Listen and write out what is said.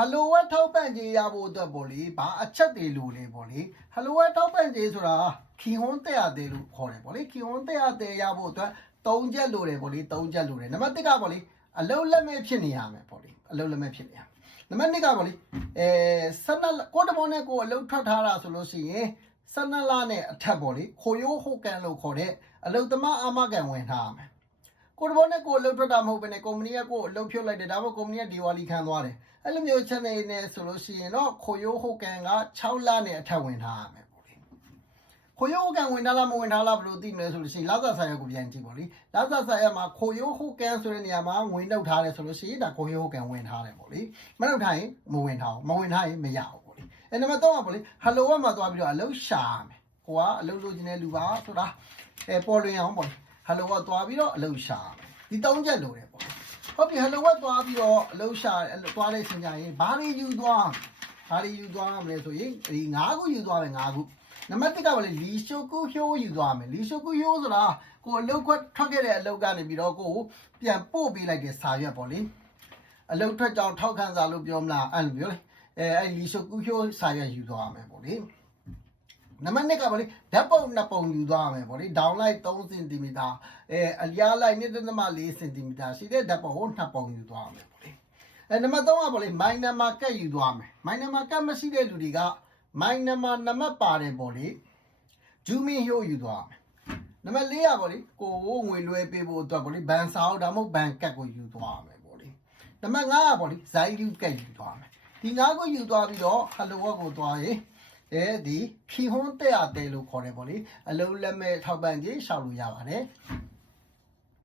hello ဝက်ထောက်ပံ့ကြေးရဖို့အတွက်ပေါ့လေဘာအချက်တွေလိုလဲပေါ့လေ hello ဝက်ထောက်ပံ့ကြေးဆိုတာခီဟွန်းတက်ရတယ်လို့ခေါ်တယ်ပေါ့လေခီဟွန်းတက်ရတယ်ရဖို့အတွက်၃ချက်လိုတယ်ပေါ့လေ၃ချက်လိုတယ်နံပါတ်၁ကပေါ့လေအလုံးလက်မဲ့ဖြစ်နေရမယ်ပေါ့လေအလုံးလက်မဲ့ဖြစ်နေရမယ်နံပါတ်2ကပေါ့လေအဲ12ကိုတမောနဲ့ကိုအလုံးထွက်ထားတာဆိုလို့ရှိရင်12လနဲ့အထက်ပေါ့လေခိုယိုးဟုတ်ကန်လို့ခေါ်တဲ့အလုံးသမားအာမကန်ဝင်ထားရမယ် ကိုယ်တော်နဲ့ကိုယ်အလုပ်ထွက်တာမဟုတ်ဘဲနဲ့ကုမ္ပဏီကကိုယ်အလုပ်ဖြုတ်လိုက်တယ်ဒါပေမဲ့ကုမ္ပဏီကဒီဝါလီခံသွားတယ်အဲ့လိုမျိုးချက်နေနေဆိုလို့ရှိရင်တော့ခိုယိုးဟုတ်ကန်က6လနဲ့အထက်ဝင်ထားရမယ်ပေါ့လေခိုယိုးဟုတ်ကန်ဝင်ထားလားမဝင်ထားလားဘယ်လိုသိမလဲဆိုလို့ရှိရင်လာဇာဆိုင်ရက်ကိုပြန်ကြည့်ပေါ့လေလာဇာဆိုင်ရက်မှာခိုယိုးဟုတ်ကန်ဆိုတဲ့နေရာမှာငွေနှုတ်ထားတယ်ဆိုလို့ရှိရင်ဒါခိုယိုးဟုတ်ကန်ဝင်ထားတယ်ပေါ့လေမနှုတ်ထားရင်မဝင်ထားဘူးမဝင်ထားရင်မရဘူးပေါ့လေအဲ့နံပါတ်3ကပေါ့လေဟယ်လိုကမှသွားပြီးတော့အလုပ်ရှာရမယ်ကိုကအလုပ်လုပ်ခြင်းတဲ့လူပါဆိုတာအဲပေါ်လွင်အောင်ပေါ့လေ ဟယ်လိုကသွားပြီးတော့အလုပ်ရှာရမယ်ဒီ၃ချက်လိုတယ်ပေါ့ဟုတ်ပြီဟယ်လိုဝက်သွားပြီးတော့အလုံးရှာသွားတဲ့ချိန်ကျရင်ဘာတွေယူသွားဘာတွေယူသွားမလဲဆိုရင်ဒီ၅ခုယူသွားမယ်၅ခုနံပါတ်1ကဘာလဲလီရှိုကူဟျိုးယူသွားမယ်လီရှိုကူဟျိုးဆိုတာကိုအလုတ်ခွက်ထွက်ခဲ့တဲ့အလုတ်ကနေပြီးတော့ကိုပြန်ပို့ပေးလိုက်တဲ့စာရွက်ပေါ့လေအလုတ်ထွက်ကြောင်ထောက်ခံစာလို့ပြောမလားအဲ့လိုပြောလေအဲအဲ့လီရှိုကူဟျိုးစာရွက်ယူသွားမယ်ပေါ့လေ နံပါတ်2ကဗောလေဓာတ်ပုံနှစ်ပုံယူသွားမယ်ဗောလေဒေါင်လိုက်3စင်တီမီတာအဲအလျားလိုက်1.4စင်တီမီတာရှိတဲ့ဓာတ်ပုံကိုနှစ်ပုံယူသွားမယ်ဗောလေအဲနံပါတ်3ကဗောလေမိုင်နံပါတ်ကတ်ယူသွားမယ်မိုင်နံပါတ်ကတ်မရှိတဲ့လူတွေကမိုင်နံပါတ်နံပါတ်ပါတယ်ဗောလေဂျူမင်းဟိုးယူသွားမယ်နံပါတ်4ကဗောလေကိုကိုငွေလွှဲပေးဖို့အတွက်ဗောလေဘန်စာအုပ်ဒါမှမဟုတ်ဘန်ကတ်ကိုယူသွားမယ်ဗောလေနံပါတ်5ကဗောလေဇိုင်းယူကတ်ယူသွားမယ်ဒီ၅ကိုယူသွားပြီးတော့ဟယ်လိုဝက်ကိုသွားရင် အဲဒီခီဟွန်းတက်အတဲလို့ခေါ်တယ်ပေါ့လေအလုံးလက်မဲ့ထောက်ပံ့ကြီးရှောက်လို့ရပါတယ်